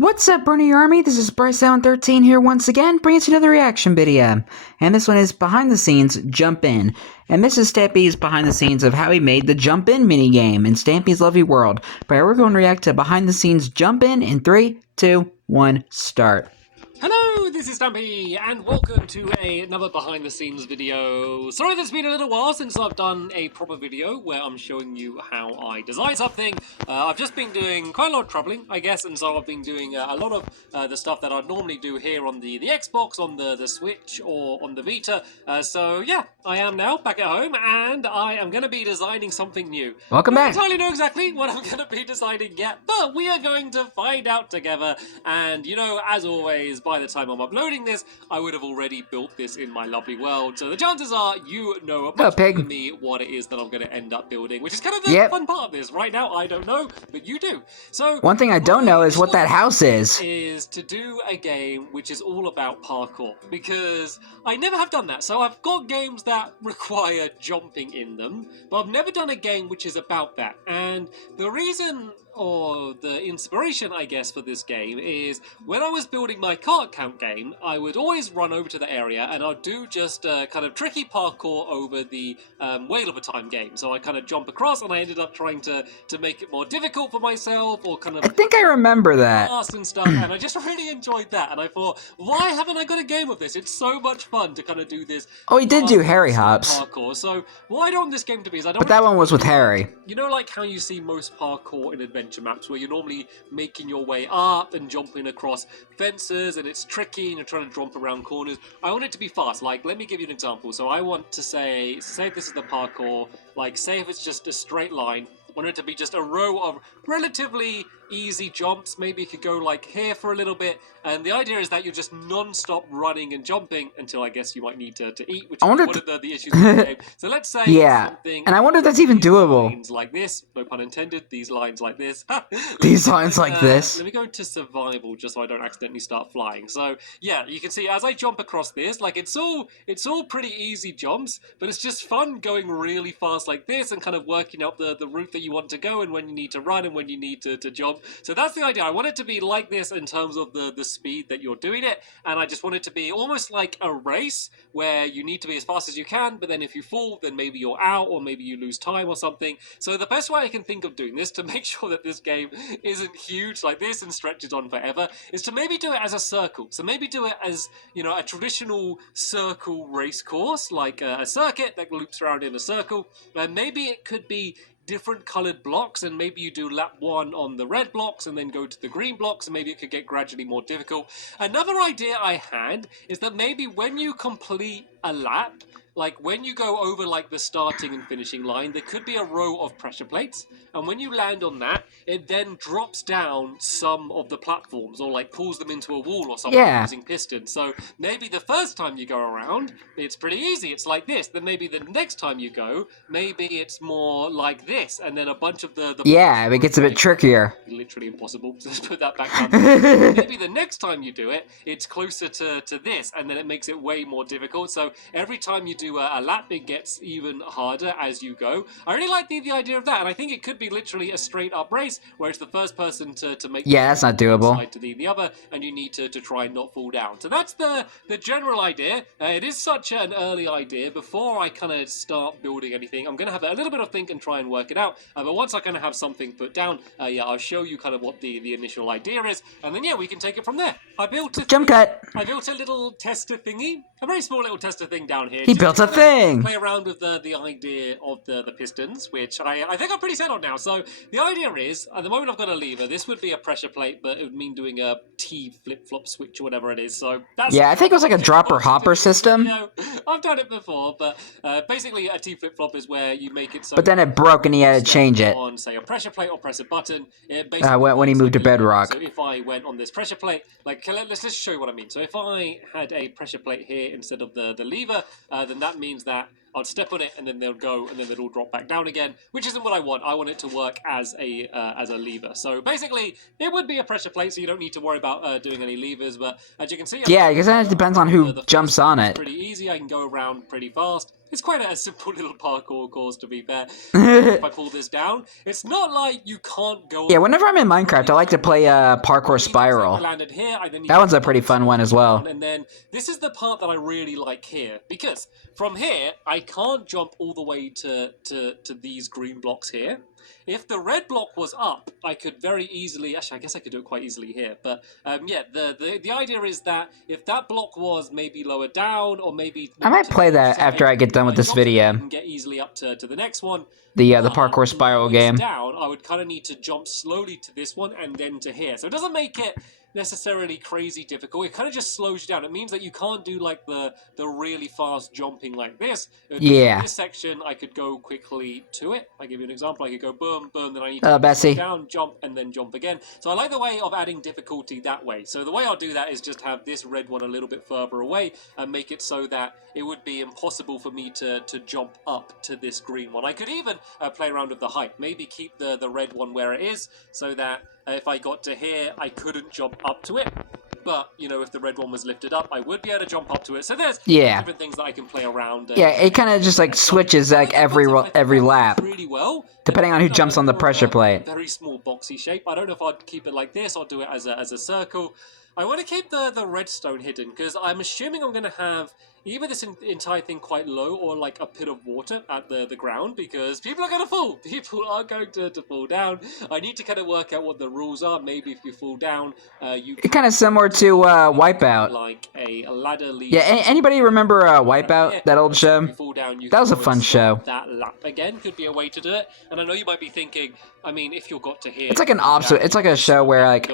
What's up, Bernie Army? This is BryceAllen13 here once again, bringing you another reaction video. And this one is behind the scenes Jump In. And this is Stampy's behind the scenes of how he made the Jump In minigame in Stampy's Lovely World. But we're going to react to behind the scenes Jump In 3, 2, 1, start. Hello, this is Stampy, and welcome to another behind the scenes video. Sorry that it's been a little while since I've done a proper video where I'm showing you how I design something. I've just been doing quite a lot of traveling, I guess, and so I've been doing a lot of the stuff that I'd normally do here on the Xbox, on the Switch, or on the Vita. So yeah, I am now back at home, and I am going to be designing something new. Welcome back. I don't entirely know exactly what I'm going to be designing yet, but we are going to find out together, and you know, as always, by the time I'm uploading this, I would have already built this in my lovely world. So the chances are you know much more than me what it is that I'm going to end up building, which is kind of the fun part of this. Right now, I don't know, but you do. So one thing I don't know is what that house is. Is to do a game which is all about parkour, because I never have done that. So I've got games that require jumping in them, but I've never done a game which is about that. And the reason, or the inspiration, I guess, for this game is when I was building my card count game, I would always run over to the area and I'd do just kind of tricky parkour over the Whale of a Time game. So I kind of jump across, and I ended up trying to make it more difficult for myself, or kind of... I think I remember that. And stuff, and I just really enjoyed that, and I thought, why haven't I got a game of this? It's so much fun to kind of do this. Oh, he did do Harry Hops. Parkour. So what I don't want this game to be is I don't. But that one was with Harry. You know, like how you see most parkour in adventure maps, where you're normally making your way up and jumping across fences, and it's tricky, and you're trying to jump around corners. I want it to be fast. Like, let me give you an example. So I want to say this is the parkour. Like, say if it's just a straight line. I want it to be just a row of relatively easy jumps. Maybe you could go like here for a little bit, and the idea is that you're just non-stop running and jumping until I guess you might need to eat, which is one of the issues with the game. So let's say something, and I wonder if that's even doable. Lines like this, no pun intended, these lines like this. These lines like this. Let me go to survival just so I don't accidentally start flying. So yeah, you can see as I jump across this, like it's all pretty easy jumps, but it's just fun going really fast like this and kind of working out the route that you want to go, and when you need to run and when you need to jump. So that's the idea. I want it to be like this in terms of the speed that you're doing it, and I just want it to be almost like a race where you need to be as fast as you can, but then if you fall, then maybe you're out, or maybe you lose time or something. So the best way I can think of doing this to make sure that this game isn't huge like this and stretches on forever is to maybe do it as a circle. So maybe do it as, you know, a traditional circle race course, like a circuit that loops around in a circle, and maybe it could be different colored blocks, and maybe you do lap 1 on the red blocks and then go to the green blocks, and maybe it could get gradually more difficult. Another idea I had is that maybe when you complete a lap, like when you go over like the starting and finishing line, there could be a row of pressure plates, and when you land on that, it then drops down some of the platforms, or like pulls them into a wall or something using pistons. So maybe the first time you go around, it's pretty easy, it's like this. Then maybe the next time you go, maybe it's more like this, and then a bunch of the it gets a bit trickier. Literally impossible. So let's put that back down. Maybe the next time you do it, it's closer to this, and then it makes it way more difficult. So every time you do a lap, it gets even harder as you go. I really like the idea of that, and I think it could be literally a straight up race where it's the first person to make that's not doable side to the other, and you need to try and not fall down. So that's the general idea. It is such an early idea. Before I kind of start building anything, I'm going to have a little bit of think and try and work it out, but once I kind of have something put down, I'll show you kind of what the initial idea is, and then we can take it from there. I built a built a little tester thingy, a very small little tester thing down here. He built a thing! Play around with the idea of the pistons, which I think I'm pretty set on now. So the idea is, at the moment I've got a lever. This would be a pressure plate, but it would mean doing a T flip-flop switch or whatever it is. So that's... I think it was like a dropper-hopper system. You know, I've done it before, but basically a T flip-flop is where you make it so... But then it broke and he had to change it. On, say, a pressure plate or press a button. It basically when he moved to bedrock. So if I went on this pressure plate, like, let's just show you what I mean. So if I had a pressure plate here instead of the lever, then that means that I'd step on it, and then they'll go, and then they'll all drop back down again, which isn't what I want. I want it to work as a lever. So basically, it would be a pressure plate, so you don't need to worry about doing any levers. But as you can see, Yeah, because then it depends on who jumps on it. It's pretty easy. I can go around pretty fast. It's quite a simple little parkour course, to be fair. If I pull this down, it's not like you can't go. Yeah, whenever I'm in Minecraft, I like to play Parkour Spiral. That one's a pretty fun one as well. And then this is the part that I really like here, because from here I can't jump all the way to these green blocks here. If the red block was up, I could very easily, actually I guess I could do it quite easily here, but yeah, the idea is that if that block was maybe lower down, or maybe I might play that after I get done with this video. I can get easily up to the next one. The Parkour Spiral game. Down, I would kind of need to jump slowly to this one and then to here. So it doesn't make it necessarily crazy difficult. It kind of just slows you down. It means that you can't do like the really fast jumping like this. Yeah. This section, I could go quickly to it. I'll give you an example. I could go boom, boom, then I need to go down, jump, and then jump again. So I like the way of adding difficulty that way. So the way I'll do that is just have this red one a little bit further away and make it so that it would be impossible for me to jump up to this green one. I could even play around with the height. Maybe keep the red one where it is, so that if I got to here, I couldn't jump up to it. But, you know, if the red one was lifted up, I would be able to jump up to it. So there's different things that I can play around. Yeah, it kind of just like switches like every lap, really well, depending on who jumps on the pressure plate. Very small boxy shape. I don't know if I'd keep it like this or do it as a circle. I want to keep the redstone hidden, because I'm assuming I'm going to have either this entire thing quite low or like a pit of water at the ground, because people are going to fall. People are going to fall down. I need to kind of work out what the rules are. Maybe if you fall down, you can... Kind of similar to Wipeout. Like a ladder leads... Yeah, anybody remember Wipeout, that old show? You fall down, that was a fun show. That lap again could be a way to do it. And I know you might be thinking, I mean, if you got to here... It's like an opposite. It's like a show where like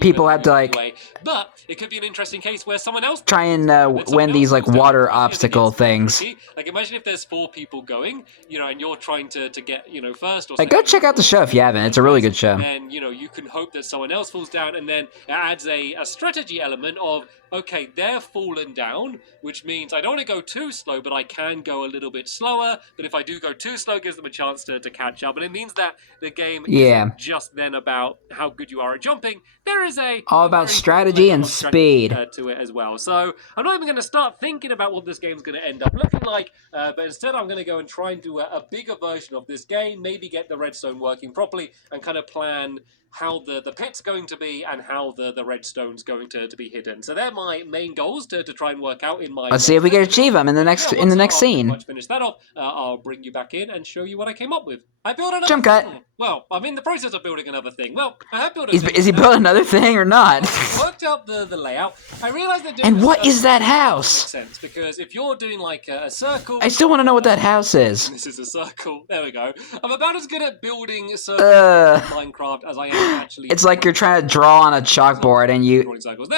people have to like... But it could be an interesting case where someone else... try and win these like water obstacle things. Like imagine if there's 4 people going, you know, and you're trying to get, you know, first or second. Go check out the show if you haven't. It's a really good show. And, you know, you can hope that someone else falls down, and then it adds a strategy element of, okay, they're fallen down, which means I don't want to go too slow, but I can go a little bit slower. But if I do go too slow, it gives them a chance to catch up. And it means that the game isn't just then about how good you are at jumping. There is all about strategy and speed to it as well. So I'm not even going to start thinking about what this game's going to end up looking like, but instead I'm going to go and try and do a bigger version of this game, maybe get the redstone working properly, and kind of plan how the pit's going to be and how the redstone's going to be hidden. So they're my main goals to try and work out in my... Let's see if we can achieve them in the next scene. Once I finish that off, I'll bring you back in and show you what I came up with. I built another jump cut. Well, I'm in the process of building another thing. Well, I have built Is he building another thing or not? I worked out the layout. I realized that... And what is that house? Makes sense, because if you're doing like a circle... I still want to know what that house is. This is a circle. There we go. I'm about as good at building a circle in Minecraft as I am actually... It's like you're trying to draw on a chalkboard and you... There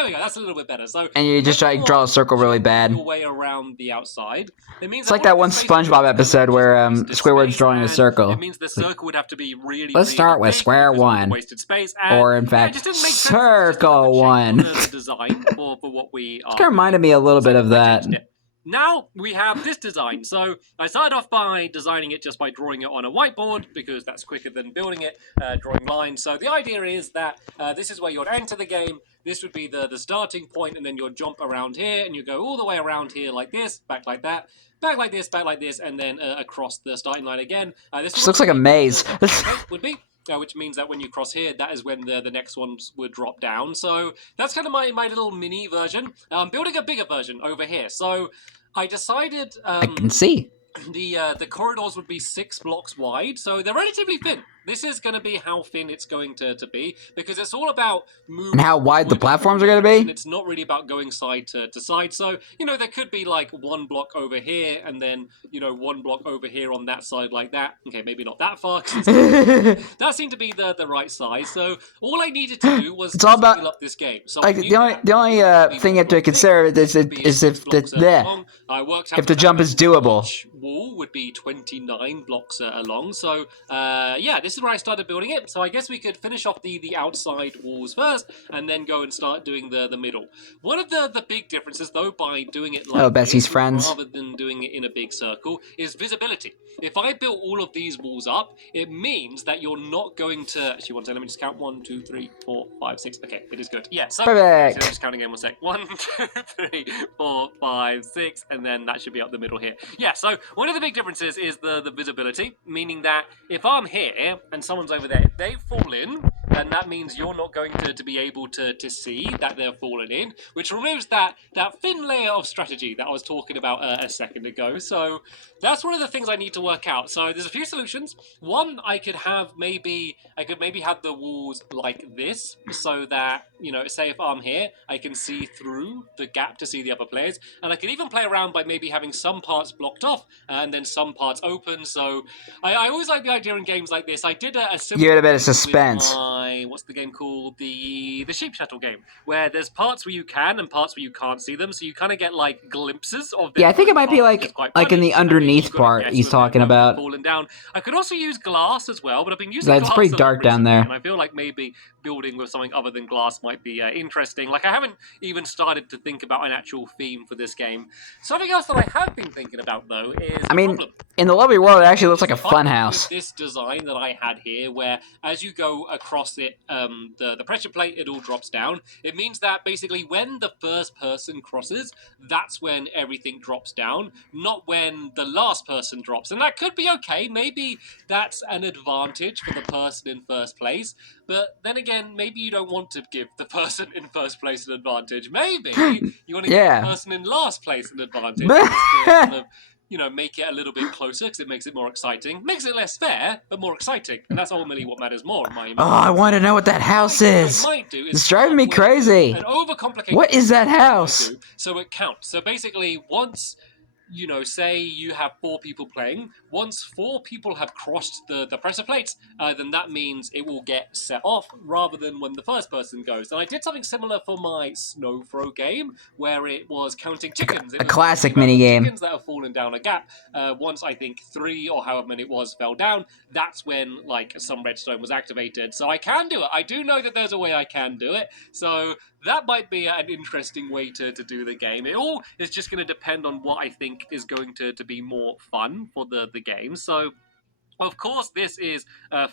we go. That's a little bit better. So, and you just try to draw a circle really bad. Your way around the outside. It means it's like that one SpongeBob episode where Squidward's drawing a circle. It means the circle would have to be really... Let's start with square one. Wasted space. And, or in fact, circle one. The design for what we are... It kind of reminded me a little bit of that. Now we have this design. So I started off by designing it just by drawing it on a whiteboard, because that's quicker than building it, drawing lines. So the idea is that this is where you'd enter the game. This would be the starting point, and then you'll jump around here, and you go all the way around here like this, back like that, back like this, and then across the starting line again. This looks like a maze. Would be. Which means that when you cross here, that is when the next ones would drop down. So that's kind of my little mini version. I'm building a bigger version over here. So I decided... I can see. The corridors would be 6 blocks wide, so they're relatively thin. This is going to be how thin it's going to be, because it's all about moving... And how wide the platforms are going to be? It's not really about going side to side. So, you know, there could be like 1 block over here, and then, you know, 1 block over here on that side like that. Okay, maybe not that far. That seemed to be the right size. So all I needed to do was... It's all about... up this game. So like, the only thing you have to consider is if the jump is doable. Wall would be 29 blocks along. So, yeah, this this is where I started building it. So I guess we could finish off the outside walls first, and then go and start doing the middle. One of the big differences, though, by doing it like Bessie's this, friends. rather than doing it in a big circle, is visibility. If I built all of these walls up, it means that you're not going to... Actually, one second, let me just count. 1, 2, 3, 4, 5, 6. Okay, it is good. Yeah, so... Perfect. I'm just counting again 1 sec. 1, 2, 3, 4, 5, 6, and then that should be up the middle here. Yeah, so one of the big differences is the visibility, meaning that if I'm here and someone's over there, if they fall in, then that means you're not going to be able to see that they're fallen in, which removes that thin layer of strategy that I was talking about a second ago. So that's one of the things I need to work out. So there's a few solutions. One, I could maybe have the walls like this, so that, you know, say if I'm here, I can see through the gap to see the other players, and I could even play around by maybe having some parts blocked off and then some parts open. So I always like the idea in games like this. I did a similar... Give it a bit of suspense. What's the game called? The sheep shuttle game, where there's parts where you can and parts where you can't see them, so you kind of get like glimpses of them. Yeah, I think it might be like in the underneath part he's talking about. Falling down. I could also use glass as well, but I've been using That's glass pretty dark down there, and I feel like maybe building with something other than glass might be interesting. Like, I haven't even started to think about an actual theme for this game. Something else that I have been thinking about, though, is in the lovely world, it actually looks like a fun house. This design that I had here, where as you go across it, the pressure plate, it all drops down. It means that basically when the first person crosses, that's when everything drops down, not when the last person drops. And that could be okay. Maybe that's an advantage for the person in first place. But then again, maybe you don't want to give the person in first place an advantage. Maybe you want to give the person in last place an advantage. Just to kind of, you know, make it a little bit closer, because it makes it more exciting. Makes it less fair, but more exciting. And that's ultimately what matters more in my opinion. Oh, I want to know what that house is. It's driving me crazy. What is that house? So it counts. So basically, once... you know, say you have 4 people playing. Once 4 people have crossed the pressure plates, then that means it will get set off rather than when the first person goes. And I did something similar for my snow throw game, where it was counting chickens. A classic mini game. Chickens that have fallen down a gap. Once I think 3 or however many it was fell down, that's when like some redstone was activated. So I can do it. I do know that there's a way I can do it. So that might be an interesting way to do the game. It all is just going to depend on what I think is going to be more fun for the game. So, of course, this is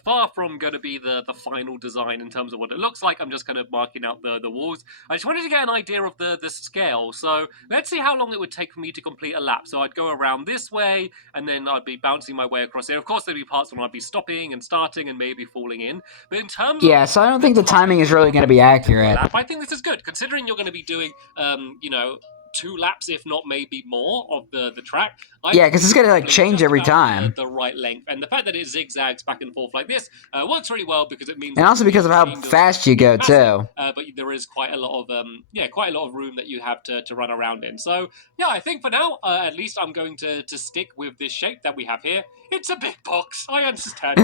far from going to be the final design in terms of what it looks like. I'm just kind of marking out the walls. I just wanted to get an idea of the scale. So let's see how long it would take for me to complete a lap. So I'd go around this way, and then I'd be bouncing my way across there. Of course, there'd be parts when I'd be stopping and starting and maybe falling in. But in terms of... so I don't think the timing is really going to be accurate. I think this is good, considering you're going to be doing, you know, 2 laps, if not maybe more, of the track. Yeah, because it's going to like change every time. The right length, and the fact that it zigzags back and forth like this works really well, because it means... And also because of how fast you go too. But there is quite a lot of room that you have to run around in. So yeah, I think for now, at least I'm going to stick with this shape that we have here. It's a big box. I understand.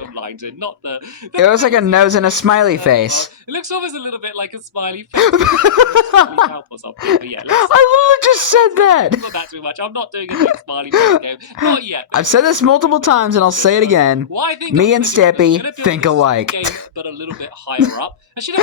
Some lines in, not the it looks like a nose and a smiley face. It looks almost a little bit like a smiley face. Or something. But yeah, I literally just said that. Not that too much. I'm not doing a big smiley face game. Not yet. I've said this multiple times, and I'll say it again. Me and Stampy think alike. Game, but a little bit higher up. Actually,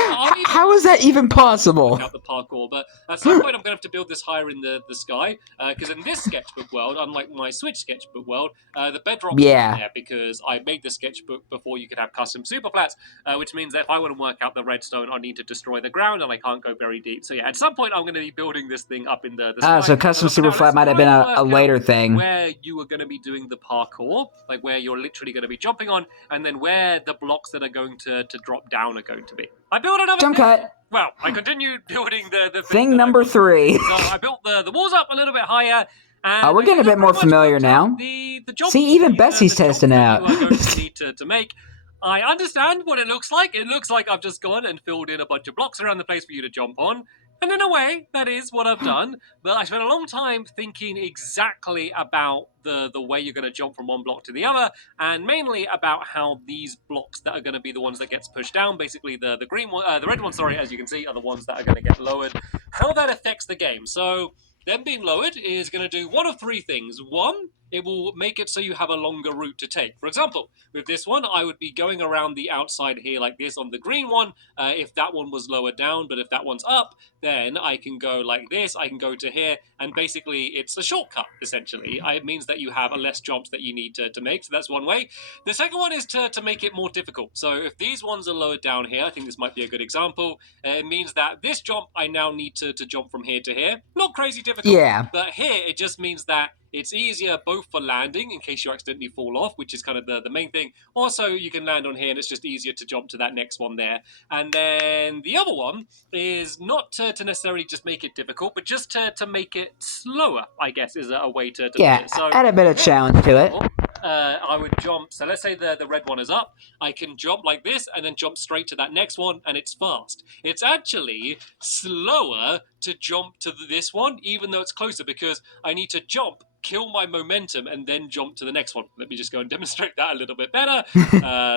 how is that even possible? The parkour, but at some point I'm going to have to build this higher in the sky, because in this sketchbook world, unlike my Switch sketchbook world, the bedrock is there, because I made the sketchbook before you could have custom super flats, which means that if I want to work out the redstone, I need to destroy the ground, and I can't go very deep. So yeah, at some point I'm going to be building this thing up in the sky. So custom super flat might have been a later thing. Where you are going to be doing the parkour, like where you're literally going to be jumping on, and then where the blocks that are going to drop down are going to be. I built another jump cut. Well, I continued building the thing number 3. So I built the walls up a little bit higher. And we're getting a bit more familiar now. The See, even Bessie's testing out. I'm going to need to make. I understand what it looks like. It looks like I've just gone and filled in a bunch of blocks around the place for you to jump on. And in a way, that is what I've done. But I spent a long time thinking exactly about the way you're going to jump from one block to the other, and mainly about how these blocks that are going to be the ones that gets pushed down, basically the green one, the red ones, sorry, as you can see, are the ones that are going to get lowered. How that affects the game. So them being lowered is going to do one of 3 things. One, it will make it so you have a longer route to take. For example, with this one, I would be going around the outside here like this on the green one, if that one was lower down, but if that one's up, then I can go like this, I can go to here, and basically it's a shortcut, essentially. It means that you have a less jumps that you need to make, so that's one way. The second one is to make it more difficult. So if these ones are lower down here, I think this might be a good example, it means that this jump, I now need to jump from here to here. Not crazy difficult, but here it just means that it's easier both for landing in case you accidentally fall off, which is kind of the main thing. Also, you can land on here and it's just easier to jump to that next one there. And then the other one is not to necessarily just make it difficult, but just to make it slower, I guess, is a way to put it. So, add a bit of challenge to it. I would jump, so let's say the red one is up, I can jump like this and then jump straight to that next one, and it's fast. It's actually slower to jump to this one, even though it's closer, because I need to jump, kill my momentum, and then jump to the next one. Let me just go and demonstrate that a little bit better.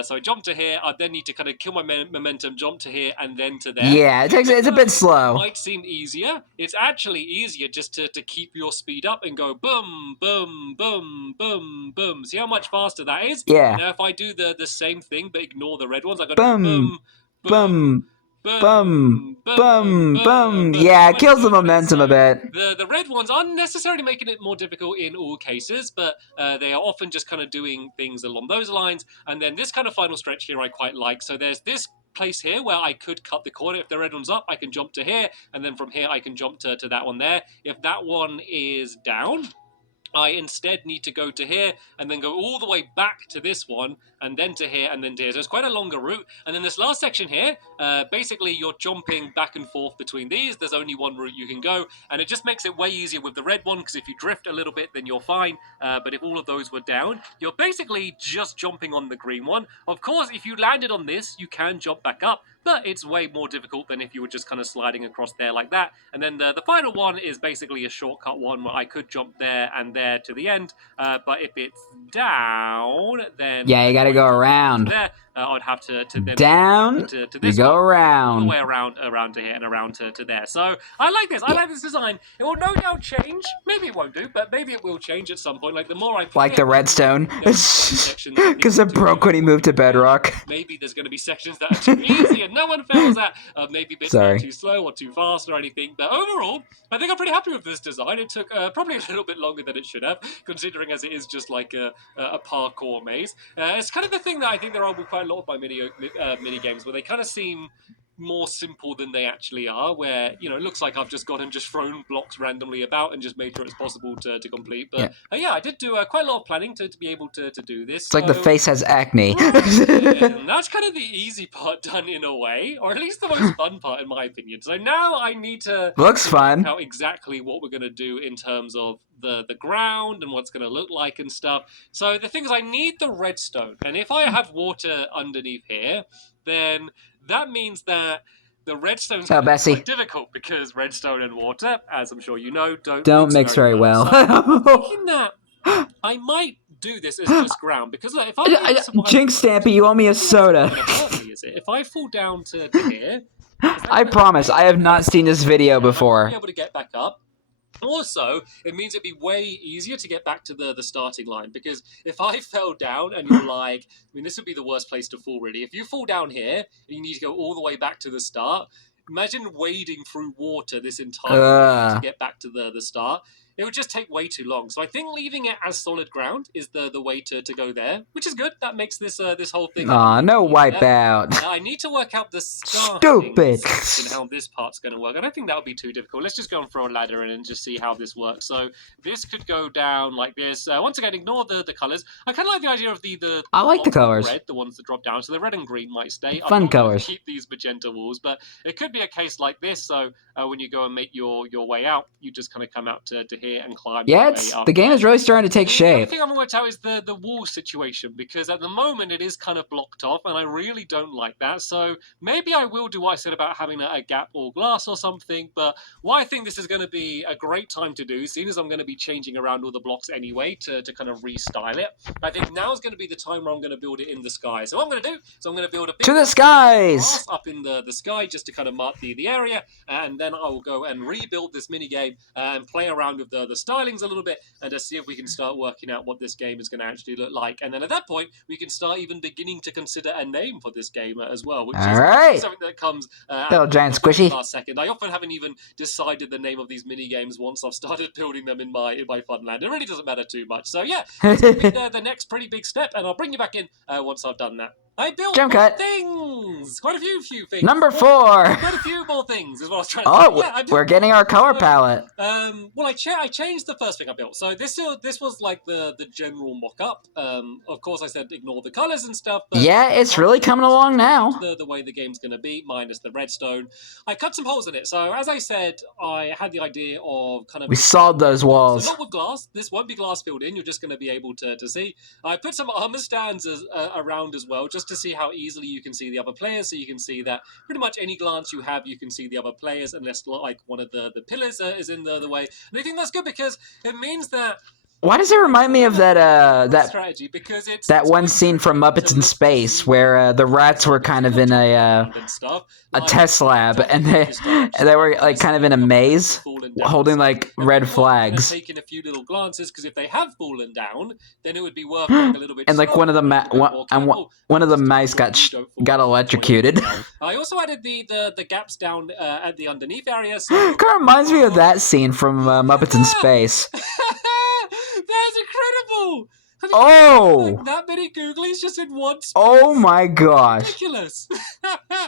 So I jump to here, I then need to kind of kill my momentum, jump to here, and then to there. Yeah, it's a bit slow. It might seem easier. It's actually easier just to keep your speed up and go boom, boom, boom, boom, boom. See how much faster that is? Yeah. Now if I do the same thing but ignore the red ones, I go boom, boom, boom, boom, boom. Yeah, it kills the momentum a bit. The red ones aren't necessarily making it more difficult in all cases, but they are often just kind of doing things along those lines. And then this kind of final stretch here I quite like. So there's this place here where I could cut the corner. If the red one's up, I can jump to here, and then from here I can jump to that one there. If that one is down, I instead need to go to here and then go all the way back to this one and then to here and then to here. So it's quite a longer route. And then this last section here, basically you're jumping back and forth between these. There's only one route you can go, and it just makes it way easier with the red one, because if you drift a little bit, then you're fine. But if all of those were down, you're basically just jumping on the green one. Of course, if you landed on this, you can jump back up, but it's way more difficult than if you were just kind of sliding across there like that. And then the final one is basically a shortcut one where I could jump there and there to the end, but if it's down, then you gotta go around. There, I'd have to then down. To this you go one, around all the way around to here and around to there. So I like this. I like this design. It will no doubt change. Maybe it won't do, but maybe it will change at some point. Like the more I play like the redstone, because it broke when he moved to bedrock. Maybe there's going to be sections that are too easy and no one fails at. Maybe bits are too slow or too fast or anything. But overall, I think I'm pretty happy with this design. It took probably a little bit longer than it should have, considering as it is just like a parkour maze. It's kind of the thing that I think there are with quite a lot of my mini games, where they kind of seem more simple than they actually are, where, you know, it looks like I've just gone and just thrown blocks randomly about and just made sure it's possible to complete. But yeah, I did do quite a lot of planning to be able to do this. It's like the face has acne. And that's kind of the easy part done in a way, or at least the most fun part in my opinion. So now I need to looks fun. Out exactly what we're going to do in terms of the ground and what's going to look like and stuff. So the thing is, I need the redstone, and if I have water underneath here, then that means that the redstone's quite difficult, because redstone and water, as I'm sure you know, don't mix very well. So I'm thinking that I might do this as just ground, because look, if I Jinx Stampy, you owe me a soda. If I fall down to here, I promise, I have not seen this video before. I'll be able to get back up. Also, it means it'd be way easier to get back to the starting line, because if I fell down and you're like, I mean, this would be the worst place to fall, really. If you fall down here and you need to go all the way back to the start, imagine wading through water this entire way to get back to the start. It would just take way too long. So I think leaving it as solid ground is the way to go there, which is good. That makes this this whole thing. Aw, no wipeout. I need to work out the stupid and how this part's going to work. I don't think that would be too difficult. Let's just go and throw a ladder in and just see how this works. So this could go down like this. Once again, ignore the colors. I kind of like the idea of the I like the colors. Red, the ones that drop down. So the red and green might stay. Fun colors. Keep these magenta walls, but it could be a case like this. So when you go and make your way out, you just kind of come out to here and climb. Yeah, the game is really starting to take shape. The thing I haven't worked out is the wall situation, because at the moment it is kind of blocked off, and I really don't like that. So maybe I will do what I said about having a gap or glass or something. But what I think this is going to be a great time to do, seeing as I'm going to be changing around all the blocks anyway to kind of restyle it, I think now is going to be the time where I'm going to build it in the sky. So what I'm going to do is I'm going to build a big to the skies up in the sky, just to kind of mark the area, and then I will go and rebuild this mini game and play around with the stylings a little bit and to see if we can start working out what this game is going to actually look like. And then at that point, we can start even beginning to consider a name for this game as well, which is something that comes little giant squishy last second. I often haven't even decided the name of these mini games once I've started building them in my Funland. It really doesn't matter too much. So yeah, it's going to be the next pretty big step, and I'll bring you back in once I've done that. I built things! Quite a few things. Number 4! Quite a few more things is what I was trying to say. Yeah, we're getting our color palette. Well, I changed the first thing I built. So this was like the general mock-up. Of course, I said ignore the colors and stuff. But yeah, it's really coming along now. The way the game's going to be, minus the redstone. I cut some holes in it. So as I said, I had the idea of kind of... We sawed those walls. So not with glass. This won't be glass filled in. You're just going to be able to see. I put some armor stands around as well, just to see how easily you can see the other players. So you can see that pretty much any glance you have, you can see the other players, unless like one of the pillars is in the way. And I think that's good because it means that... Why does it remind me of that strategy? Because that one scene from Muppets in Space where the rats were kind of in a test lab and they were like kind of in a maze holding like red flags. Taking a few little glances because if they have fallen down, then it would be worth like a little bit. And like one of the mice got electrocuted. I also added the gaps down at the underneath area. So kind of reminds me of that scene from Muppets in Space. That's incredible! Oh! Like that many googlies just in one space? Oh my gosh. Ridiculous.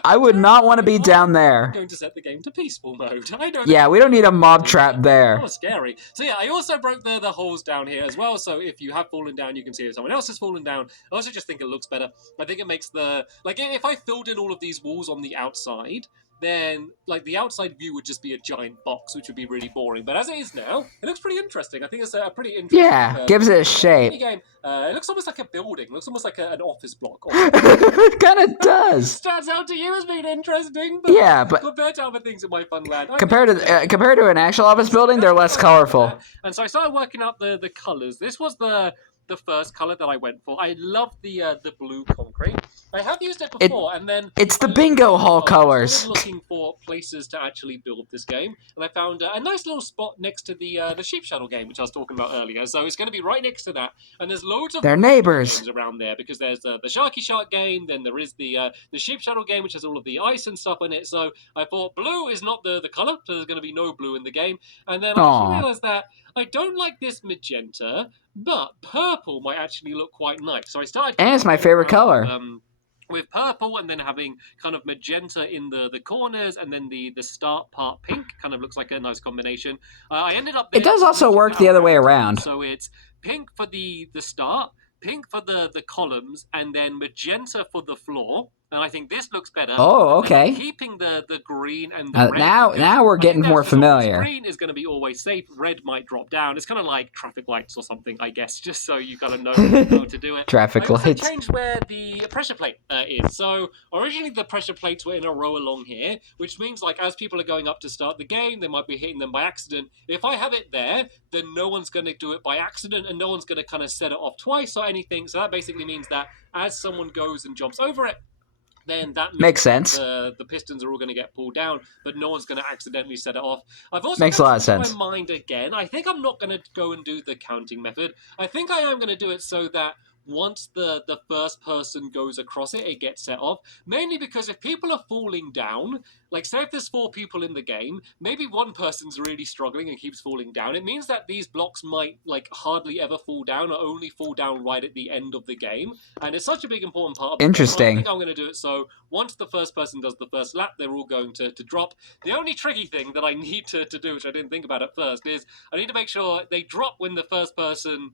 I would not want to be down there. I'm going to set the game to peaceful mode. I know yeah, we don't need a mob trap there. That was scary. So yeah, I also broke the holes down here as well, so if you have fallen down, you can see if someone else has fallen down. I also just think it looks better. I think it makes like, if I filled in all of these walls on the outside, then like the outside view would just be a giant box, which would be really boring. But as it is now, it looks pretty interesting. I think it's a pretty interesting... Yeah, gives it a shape. Game. It looks almost like a building. It looks almost like an office block. It kind of does. Stands out to you as being interesting. But yeah, but compared to other things in my Funland, compared to an actual office building, they're less colorful. And so I started working out the colors. This was the first color that I went for. I love the blue concrete. I have used it before, and then... It's the bingo hall colors. I was looking for places to actually build this game, and I found a nice little spot next to the sheep shuttle game, which I was talking about earlier. So it's going to be right next to that, and there's loads of... They're neighbors. ...games around there, because there's the Sharky Shark game, then there is the sheep shuttle game, which has all of the ice and stuff in it. So I thought blue is not the color, so there's going to be no blue in the game. And then I realized that I don't like this magenta, but purple might actually look quite nice. So I started... And it's my favorite color. With purple and then having kind of magenta in the corners and then the start part pink kind of looks like a nice combination. I ended up... It does also work the other way around. So it's pink for the start, pink for the columns, and then magenta for the floor. And I think this looks better. Oh, okay. Keeping the green and the red. Now we're getting more familiar. Green is going to be always safe. Red might drop down. It's kind of like traffic lights or something, I guess, just so you got to know how to do it. Traffic lights. I changed where the pressure plate is. So originally the pressure plates were in a row along here, which means like as people are going up to start the game, they might be hitting them by accident. If I have it there, then no one's going to do it by accident and no one's going to kind of set it off twice or anything. So that basically means that as someone goes and jumps over it, then that makes sense. The pistons are all going to get pulled down, but no one's going to accidentally set it off. I've also makes a lot of sense. My mind again. I think I'm not going to go and do the counting method. I think I am going to do it so that once the first person goes across it, it gets set off. Mainly because if people are falling down, like say if there's 4 people in the game, maybe one person's really struggling and keeps falling down. It means that these blocks might like hardly ever fall down or only fall down right at the end of the game. And it's such a big important part of it. Interesting. I think I'm going to do it so once the first person does the first lap, they're all going to drop. The only tricky thing that I need to do, which I didn't think about at first, is I need to make sure they drop when the first person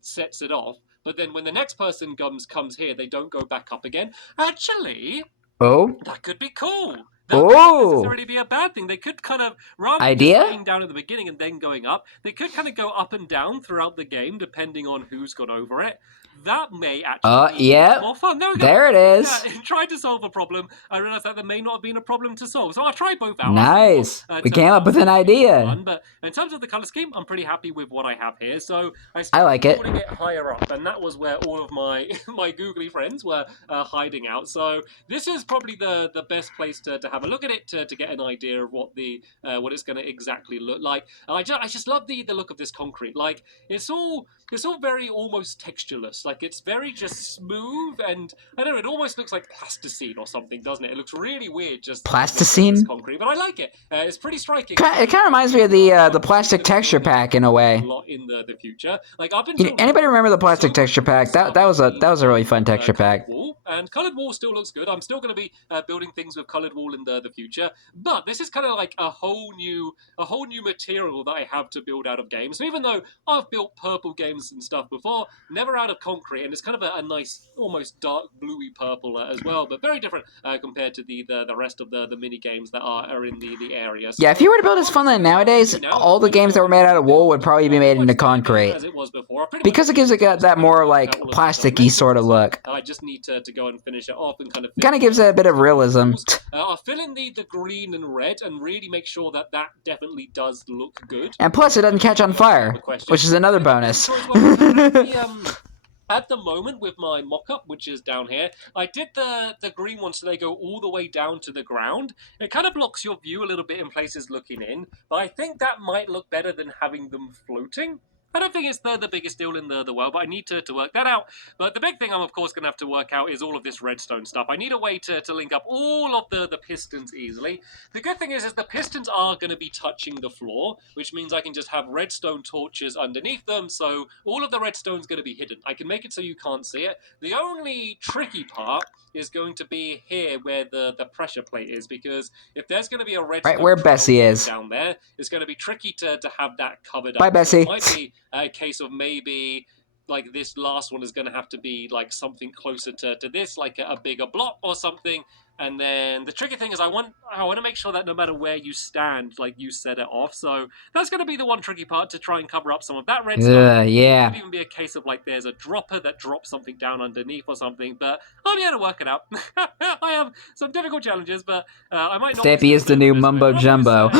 sets it off. But then when the next person comes here, they don't go back up again. Actually, that could be cool. That wouldn't necessarily be a bad thing. They could kind of, rather than going down at the beginning and then going up, they could kind of go up and down throughout the game, depending on who's gone over it. that may actually be yep. more fun. There we go. There it is. Yeah, trying to solve a problem, I realized that there may not have been a problem to solve. So I'll try both out. Nice. We came up with an idea. Fun, but in terms of the color scheme, I'm pretty happy with what I have here. So I like it. Putting it higher up, and that was where all of my my googly friends were hiding out. So this is probably the best place to have a look at it to get an idea of what it's going to exactly look like. And I just love the look of this concrete. Like it's all very almost textureless. Like it's very just smooth, and I don't know. It almost looks like plasticine or something, doesn't it? It looks really weird. Just plasticine concrete, but I like it. It's pretty striking. It kind of reminds me of the plastic texture pack in a way. A lot in the future. Like up anybody remember the plastic texture pack? That was a really fun texture pack. Wall, and colored wall still looks good. I'm still going to be building things with colored wall in the future, but this is kind of like a whole new material that I have to build out of games. So even though I've built purple games and stuff before, never out of concrete, and it's kind of a nice, almost dark bluey purple as well, but very different compared to the rest of the mini games that are in the area. So, yeah, if you were to build this Funland nowadays, all the games that were made out of wool would probably be made into concrete, as it was before, because it gives it that more like plasticky sort of look. I just need to go and finish it off and kind of gives it a bit of realism. I'll fill in the green and red and really make sure that definitely does look good. And plus, it doesn't catch on fire, which is another bonus. At the moment, with my mock-up, which is down here, I did the green ones so they go all the way down to the ground. It kind of blocks your view a little bit in places looking in, but I think that might look better than having them floating. I don't think it's the biggest deal in the world, but I need to work that out. But the big thing I'm, of course, going to have to work out is all of this redstone stuff. I need a way to link up all of the pistons easily. The good thing is the pistons are going to be touching the floor, which means I can just have redstone torches underneath them, so all of the redstone's going to be hidden. I can make it so you can't see it. The only tricky part is going to be here where the pressure plate is, because if there's going to be a redstone right where Bessie is down there, it's going to be tricky to have that covered up. Bye, Bessie. So it might be a case of maybe like this last one is going to have to be like something closer to this, like a bigger block or something. And then the tricky thing is I want to make sure that no matter where you stand, like you set it off. So that's going to be the one tricky part, to try and cover up some of that redstone. Yeah. It could even be a case of like there's a dropper that drops something down underneath or something. But I'll be able to work it out. I have some difficult challenges, but I might not. Stampy is the new mumbo jumbo.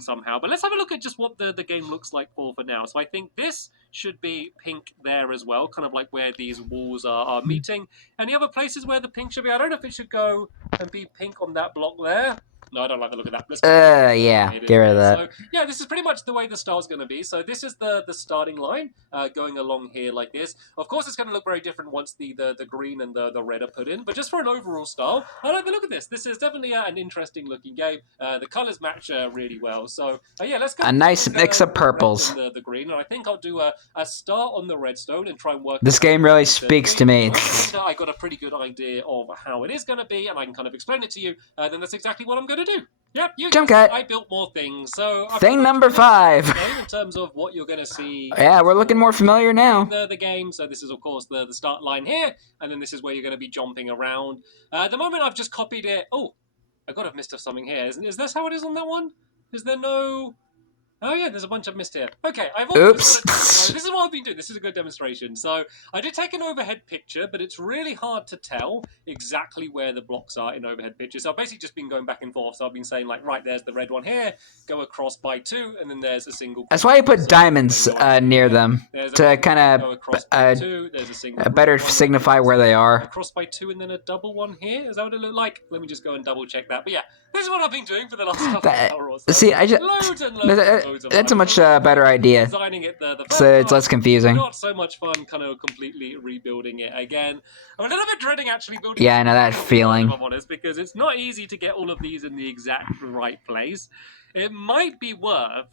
Somehow, but let's have a look at just what the game looks like for now. So I think this should be pink there as well, kind of like where these walls are meeting. Any other places where the pink should be? I don't know if it should go and be pink on that block there. No, I don't like the look of that. Yeah, get rid of that. So, yeah, this is pretty much the way the star's going to be. So this is the starting line going along here like this. Of course, it's going to look very different once the green and the red are put in. But just for an overall style, I like the look of this. This is definitely an interesting looking game. The colors match really well. So yeah, let's go. A nice mix of purples. The green, and I think I'll do a start on the redstone and try and work. This game really speaks to me. I got a pretty good idea of how it is going to be, and I can kind of explain it to you. Then that's exactly what I'm going to do. Yep, Jump cut. I built more things. So thing number 5. In terms of what you're going to see. Yeah, we're looking more familiar now. The game. So this is of course the start line here, and then this is where you're going to be jumping around. At the moment I've just copied it. Oh, I got to have missed something here. Is this how it is on that one? Is there no? Oh yeah, there's a bunch I've missed here. Okay, Oops. This is what I've been doing. This is a good demonstration. So I did take an overhead picture, but it's really hard to tell exactly where the blocks are in overhead pictures. So I've basically just been going back and forth. So I've been saying like, right, there's the red one here, go across by 2, and then there's a single. That's why you put diamonds near them to kind of better signify where they are. Across by 2 and then a double one here. Is that what it looked like? Let me just go and double check that. But yeah, this is what I've been doing for the last half hour or so. See, I just that's a much better idea. Designing it so it's less confusing. Not so much fun kind of completely rebuilding it again. I'm a little bit dreading actually building. Yeah, I know that feeling. If I'm honest, because it's not easy to get all of these in the exact right place. It might be worth,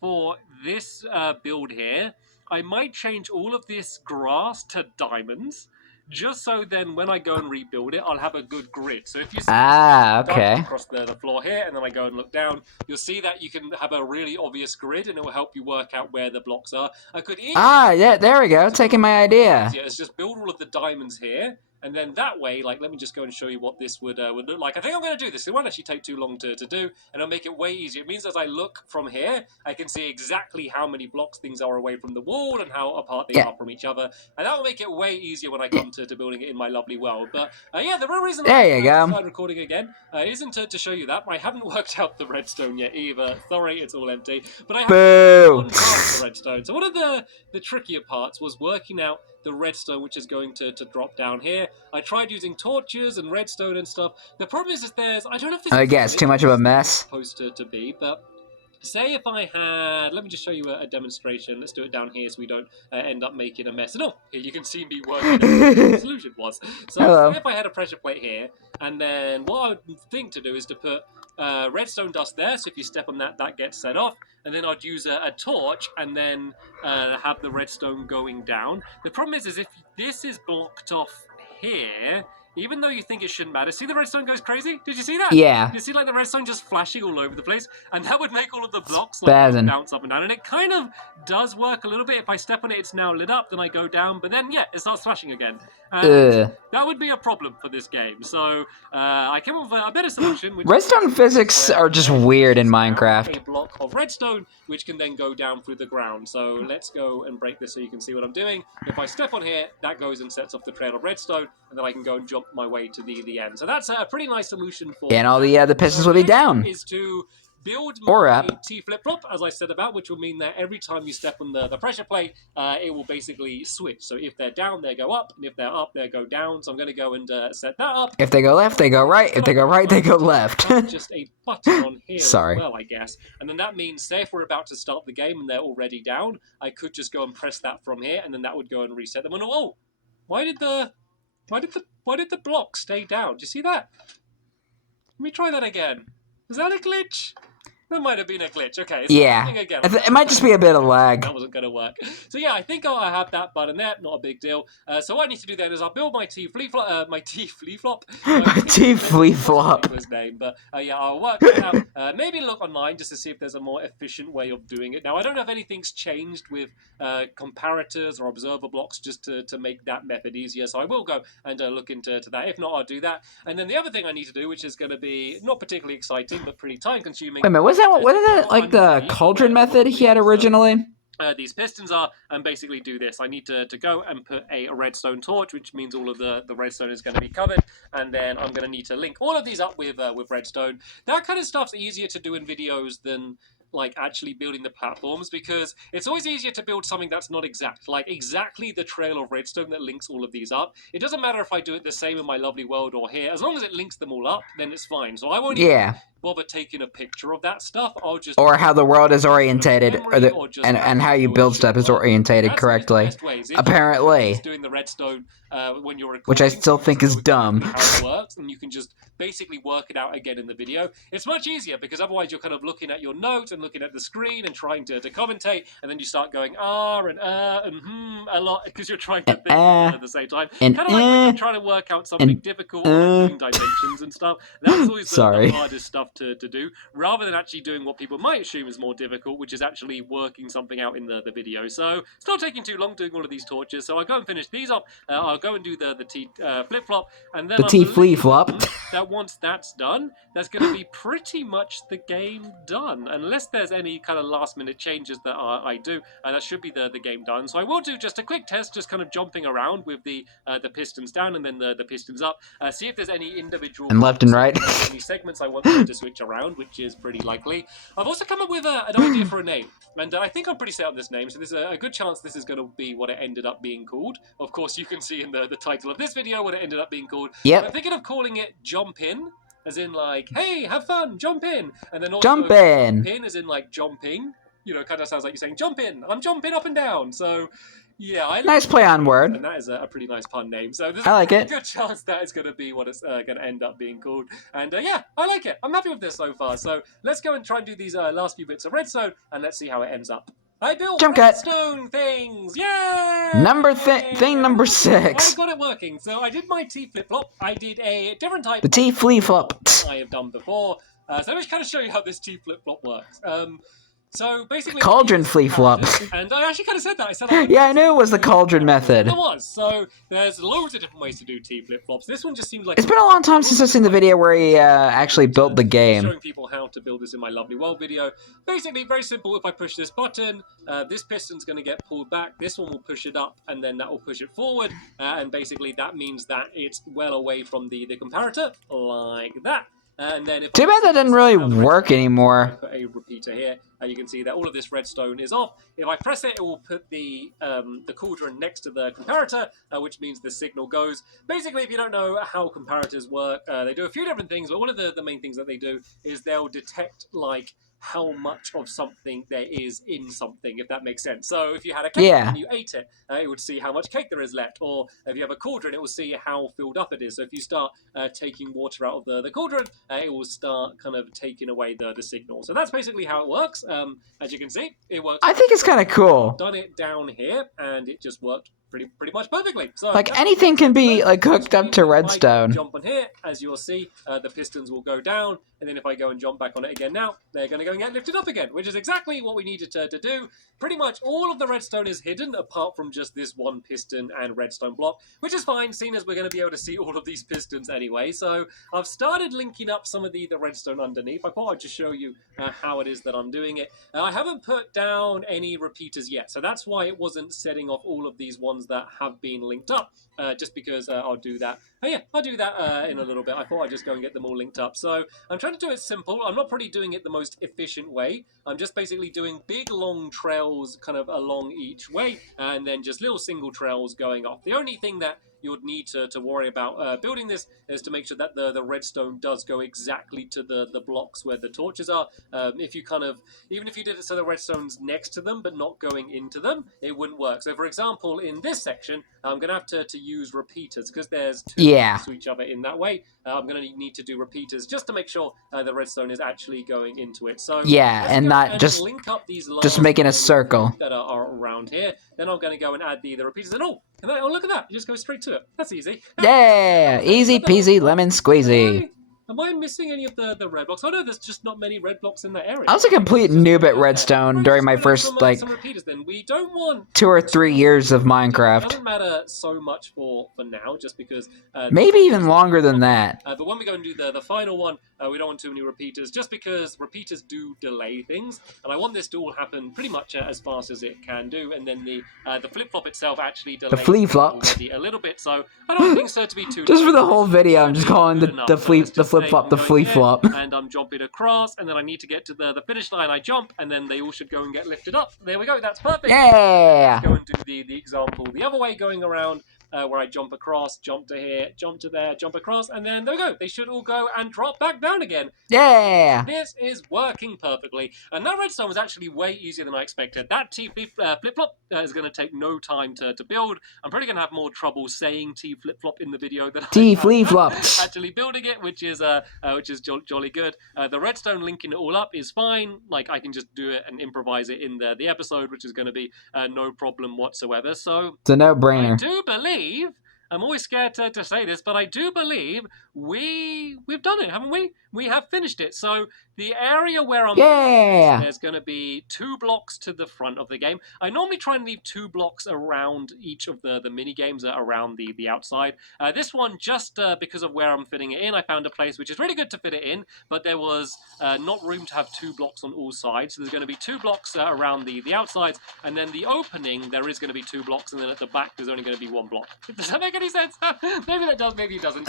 for this build here, I might change all of this grass to diamonds, just so then when I go and rebuild it, I'll have a good grid. So if you see okay. across the floor here, and then I go and look down, you'll see that you can have a really obvious grid, and it will help you work out where the blocks are. I could even yeah, there we go. Taking my idea. Yeah, it's just build all of the diamonds here, And then that way, like, let me just go and show you what this would look like. I think I'm going to do this. It won't actually take too long to do, and it'll make it way easier. It means as I look from here, I can see exactly how many blocks things are away from the wall and how apart they are from each other. And that will make it way easier when I come to building it in my lovely world. But yeah, the real reason I started recording again isn't to show you that. I haven't worked out the redstone yet either. Sorry, it's all empty. But I have one part of the redstone. So one of the trickier parts was working out the redstone which is going to drop down here. I tried using torches and redstone and stuff. The problem is there's, I don't know if this is too much of a mess. Supposed to be, but say if I had, let me just show you a demonstration. Let's do it down here so we don't end up making a mess. And here you can see me working out what the solution was. So say if I had a pressure plate here, and then what I would think to do is to put redstone dust there, so if you step on that, that gets set off. And then I'd use a torch and then have the redstone going down. The problem is if this is blocked off here, even though you think it shouldn't matter, see the redstone goes crazy? Did you see that? Yeah. You see like the redstone just flashing all over the place? And that would make all of the blocks like bounce up and down. And it kind of does work a little bit. If I step on it, it's now lit up, then I go down, but then, yeah, it starts flashing again. And that would be a problem for this game. So I came up with a better solution. Which redstone physics are just weird in Minecraft. A block of redstone, which can then go down through the ground. So let's go and break this so you can see what I'm doing. If I step on here, that goes and sets off the trail of redstone, and then I can go and jump my way to the end. So that's a pretty nice solution for. And all the pistons will be down. Is to build my T flip-flop, as I said about, which will mean that every time you step on the pressure plate, it will basically switch. So if they're down, they go up, and if they're up, they go down. So I'm going to go and set that up. If they go left, they go right. If they go right, they go left. Just a button on here as well, I guess. And then that means, say if we're about to start the game and they're already down, I could just go and press that from here, and then that would go and reset them. And oh, why did the block stay down? Do you see that? Let me try that again. Is that a glitch? That might have been a glitch. Okay. Yeah. Again. It might just be a bit of lag. That wasn't going to work. So yeah, I think I'll have that button there. Not a big deal. So what I need to do then is I'll build my T flip-flop. My T flip-flop. T flip-flop. His name, but yeah, I'll work that out. Maybe look online just to see if there's a more efficient way of doing it. Now I don't know if anything's changed with comparators or observer blocks just to make that method easier. So I will go and look into that. If not, I'll do that. And then the other thing I need to do, which is going to be not particularly exciting but pretty time-consuming. Wait a minute, what is that like the cauldron method he had originally? These pistons are, and basically do this. I need to go and put a redstone torch, which means all of the redstone is going to be covered, and then I'm going to need to link all of these up with redstone. That kind of stuff's easier to do in videos than like actually building the platforms, because it's always easier to build something that's not exact, like exactly the trail of redstone that links all of these up. It doesn't matter if I do it the same in my lovely world or here, as long as it links them all up, then it's fine. So I won't even bother taking a picture of that stuff. I'll just how the world is orientated, and how you build stuff is orientated correctly. Apparently, doing the redstone when you're recording, which I still think is dumb. How it works, and you can just basically work it out again in the video. It's much easier because otherwise you're kind of looking at your notes and looking at the screen and trying to commentate, and then you start going and a lot because you're trying to think at the same time. Kind of like when you're trying to work out something difficult, like doing dimensions and stuff. That's always the hardest stuff to do, rather than actually doing what people might assume is more difficult, which is actually working something out in the video. So it's not taking too long doing all of these torches. So I'll go and finish these up. I'll go and do the T flip-flop, and then the T flip-flop. That once that's done, that's going to be pretty much the game done, unless there's any kind of last-minute changes that I do, and that should be the game done. So I will do just a quick test, just kind of jumping around with the pistons down and then the pistons up, see if there's any individual and left and right any segments I want them to switch around, which is pretty likely. I've also come up with an idea for a name, and I think I'm pretty set on this name, so there's a good chance this is going to be what it ended up being called. Of course, you can see in the title of this video what it ended up being called. Yep. I'm thinking of calling it Jump In, as in like, hey, have fun, jump in. And then also jump in as in like jumping. You know, kind of sounds like you're saying jump in. I'm jumping up and down. So yeah, nice play on word. And that is a pretty nice pun name. So there's a good chance that is going to be what it's going to end up being called. And yeah, I like it. I'm happy with this so far. So let's go and try and do these last few bits of redstone, and let's see how it ends up. I built redstone things! Yay! Thing number 6. I got it working. So I did my T flip-flop. I did a different type the T flip-flop I have done before. So let me kind of show you how this T flip-flop works. So basically, Cauldron flea flops. And I actually kind of said that. I said, Yeah, I knew it was the cauldron method. It was. So there's loads of different ways to do T flip flops. This one just seems like it's been a long time since I've seen the video where he actually built the game. Showing people how to build this in my lovely world video. Basically, very simple. If I push this button, this piston's going to get pulled back. This one will push it up, and then that will push it forward. And basically, that means that it's well away from the comparator, like that. And then if Too bad that didn't really work anymore. Put a repeater here. You can see that all of this redstone is off. If I press it, it will put the cauldron next to the comparator, which means the signal goes. Basically, if you don't know how comparators work, they do a few different things, but one of the main things that they do is they'll detect, like, how much of something there is in something, if that makes sense. So if you had a cake and you ate it, it would see how much cake there is left. Or if you have a cauldron, it will see how filled up it is. So if you start taking water out of the cauldron, it will start kind of taking away the signal. So that's basically how it works. As you can see, it works. I think it's kind of cool. I've done it down here, and it just worked pretty much perfectly. So like anything can be like hooked up to redstone. Jump on here, as you'll see, the pistons will go down, and then if I go and jump back on it again now, they're going to go and get lifted up again, which is exactly what we needed to do. Pretty much all of the redstone is hidden, apart from just this one piston and redstone block, which is fine, seeing as we're going to be able to see all of these pistons anyway. So I've started linking up some of the redstone underneath. I thought I'd just show you how it is that I'm doing it. I haven't put down any repeaters yet, so that's why it wasn't setting off all of these ones that have been linked up, just because I'll do that. Oh yeah, I'll do that in a little bit. I thought I'd just go and get them all linked up. So I'm trying to do it simple. I'm not probably doing it the most efficient way. I'm just basically doing big long trails kind of along each way, and then just little single trails going off. The only thing that you would need to worry about building this is to make sure that the redstone does go exactly to the blocks where the torches are. If you kind of, even if you did it so the redstone's next to them but not going into them, it wouldn't work. So for example, in this section, I'm going to have to use repeaters, because there's two to each other in that way. I'm going to need to do repeaters just to make sure the redstone is actually going into it. So and not just link up these making a circle that are around here. Then I'm going to go and add the repeaters, and oh, look at that! You just go straight to it. That's easy. Yeah, easy peasy lemon squeezy. Am I missing any of the red blocks? Oh no, there's just not many red blocks in that area. I was a complete noob at redstone during my first, some repeaters, then. We don't want 2 or 3 years of Minecraft. It doesn't matter so much for now, just because... maybe even longer than that. But when we go and do the final one, we don't want too many repeaters, just because repeaters do delay things, and I want this to all happen pretty much as fast as it can do, and then the flip-flop itself actually delays the flea-flop a little bit, so I don't think so to be too... Just for the whole video, I'm just calling the flip-flop the flea-flop. And I'm jumping across, and then I need to get to the finish line. I jump, and then they all should go and get lifted up. There we go, that's perfect. Yeah! Let's go and do the example the other way, going around, where I jump across, jump to here, jump to there, jump across, and then there we go. They should all go and drop back down again. Yeah! This is working perfectly. And that redstone was actually way easier than I expected. That T flip-flop is going to take no time to build. I'm probably going to have more trouble saying T flip-flop in the video than T flip-flop actually building it, which is jolly good. The redstone linking it all up is fine. Like, I can just do it and improvise it in the episode, which is going to be no problem whatsoever. So it's a no-brainer. I do believe, I'm always scared to say this, but I do believe we've done it, haven't we? We have finished it. So the area where I'm there's going to be 2 blocks to the front of the game. I normally try and leave 2 blocks around each of the mini games around the outside. This one, just because of where I'm fitting it in, I found a place which is really good to fit it in, but there was not room to have 2 blocks on all sides. So there's going to be 2 blocks around the outsides, and then the opening, there is going to be 2 blocks, and then at the back there's only going to be 1 block. Does that make any sense? Maybe that does, maybe it doesn't.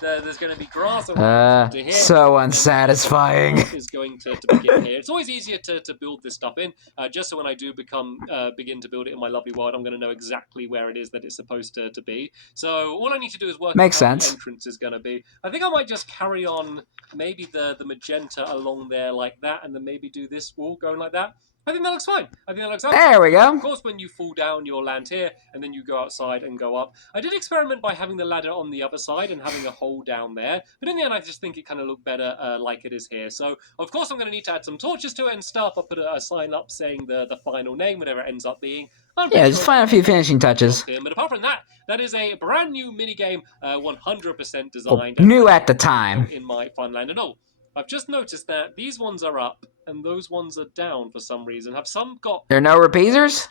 There's going to be grass around to here. So unsatisfying. Is going to begin here. It's always easier to build this stuff in, just so when I do begin to build it in my lovely world, I'm going to know exactly where it is that it's supposed to be. So all I need to do is work out where the entrance is going to be. I think I might just carry on maybe the magenta along there like that, and then maybe do this wall going like that. I think that looks fine. I think that looks awesome. There we go. Of course, when you fall down, you'll land here, and then you go outside and go up. I did experiment by having the ladder on the other side and having a hole down there, but in the end, I just think it kind of looked better like it is here. So, of course, I'm going to need to add some torches to it and stuff. I'll put a sign up saying the final name, whatever it ends up being. Yeah, just find a few finishing touches. But apart from that, that is a brand new minigame, 100% designed. New at the time. In my Funland and all. I've just noticed that these ones are up and those ones are down for some reason. Have some got... There are no repeaters?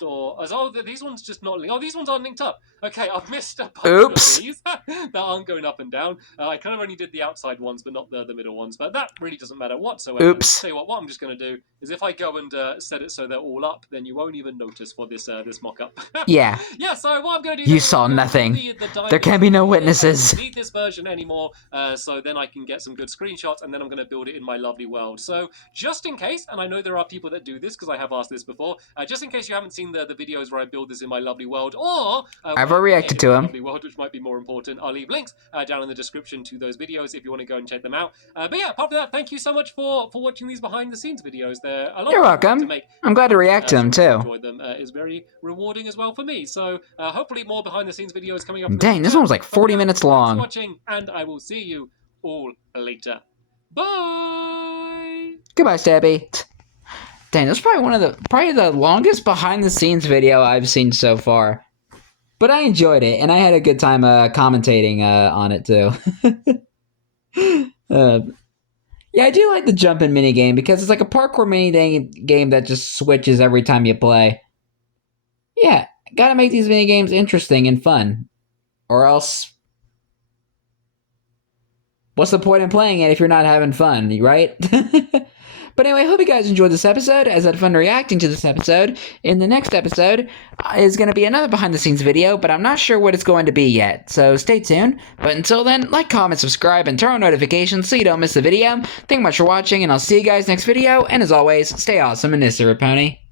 These ones just not linked. Oh, these ones aren't linked up. Okay, I've missed a bunch Oops. of these that aren't going up and down. I kind of only did the outside ones, but not the middle ones. But that really doesn't matter whatsoever. Oops. Tell you what I'm just going to do is if I go and set it so they're all up, then you won't even notice for this mock-up. Yeah. Yeah, so what I'm going to do... You saw nothing. There can be no witnesses. I don't need this version anymore, so then I can get some good screenshots, and then I'm going to build it in my lovely world. So just in case, and I know there are people that do this because I have asked this before, just in case you haven't seen the videos where I build this in my lovely world, or I've already reacted to them. lovely world, which might be more important, I'll leave links down in the description to those videos if you want to go and check them out. But yeah, apart from that, thank you so much for watching these behind the scenes videos. They're a lot You're of fun welcome. to make. I'm glad to react to them too. Enjoy them is very rewarding as well for me. So hopefully more behind the scenes videos coming up. Dang, this one was like 40 minutes long. Thanks for watching, and I will see you all later. Bye. Goodbye, Stampy. Dang, that's probably the longest behind the scenes video I've seen so far. But I enjoyed it, and I had a good time commentating on it too. Yeah, I do like the jumping mini game because it's like a parkour mini game that just switches every time you play. Yeah, gotta make these mini games interesting and fun, or else what's the point in playing it if you're not having fun, right? But anyway, I hope you guys enjoyed this episode, as I had fun reacting to this episode. In the next episode is going to be another behind-the-scenes video, but I'm not sure what it's going to be yet, so stay tuned. But until then, like, comment, subscribe, and turn on notifications so you don't miss the video. Thank you much for watching, and I'll see you guys next video, and as always, stay awesome and this is Pony.